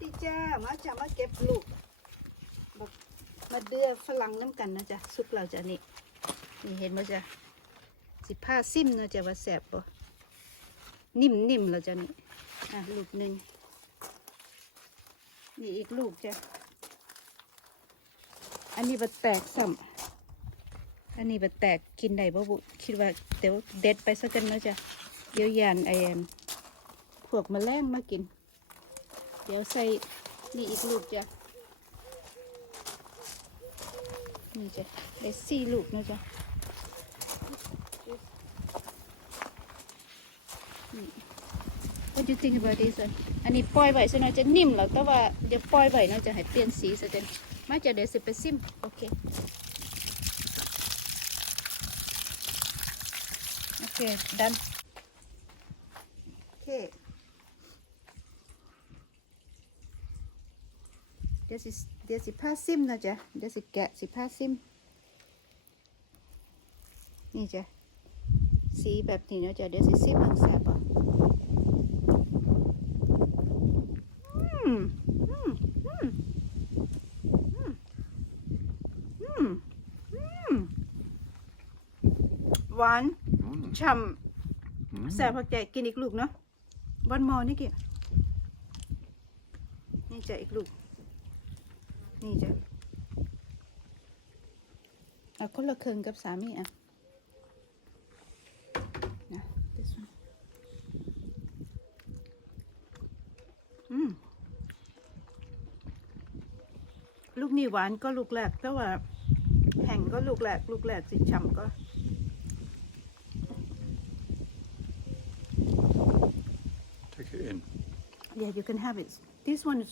ดีจ้า มาจ้ามาเก็บลูกมาเดือฝรั่งน้ำกันนะจ๊ะซุปเราจะนี่นี่เห็นไหมจ๊ะสิผ้าซิมนะจ๊ะว่าแสบบ่นิ่มนิ่มๆเราจะนี่อะลูกหนึ่งนี่อีกลูกจ้ะอันนี้บัแตกซ้ำอันนี้บัแตกกินได้บ่บุคิดว่าเดี๋ยวเด็ดไปสักกันนะจ๊ะเดี๋ยวยานไอแอนพวกมแมลงมากิน ดี๋ยวใส่นี่อีกลูกจ้ะนี่จ้ะได้สี่ลูกนะจ๊ะนี่ What do you think about this one อันนี้ปล่อยไว้ซะหน่อยจะนิ่มแล้วแต่ว่าเดี๋ยวปล่อยไว้เนาะจะให้เปลี่ยนสีซะจนมาจะเดี๋ยวสิไปซิมโอเคโอเคดัน โอเค เดี๋ยวสิเดี๋ยวสิผ้าซิมนะจ๊ะเดี๋ยวสิแกะสิผ้าซิม นี่จ้ะสีแบบนี้นะจ๊ะเดี๋ยวสิซิมมันแสบอะอืมอืมอืมอืมอืมอืมหวาน Mm. ฉ่ำแสบพักใจกินอีกลูกเนาะวันมอนี่กินนี่จ้ะอีกลูก นี่จ้ะเอาคนละครึ่งกับสามีอะนะ this one อืมลูกนี่หวานก็ลูกแรกแต่ว่าแห้งก็ลูกแรกลูกแรกสิฉ่ำก็ Take it in. Yeah, you can have it. This one is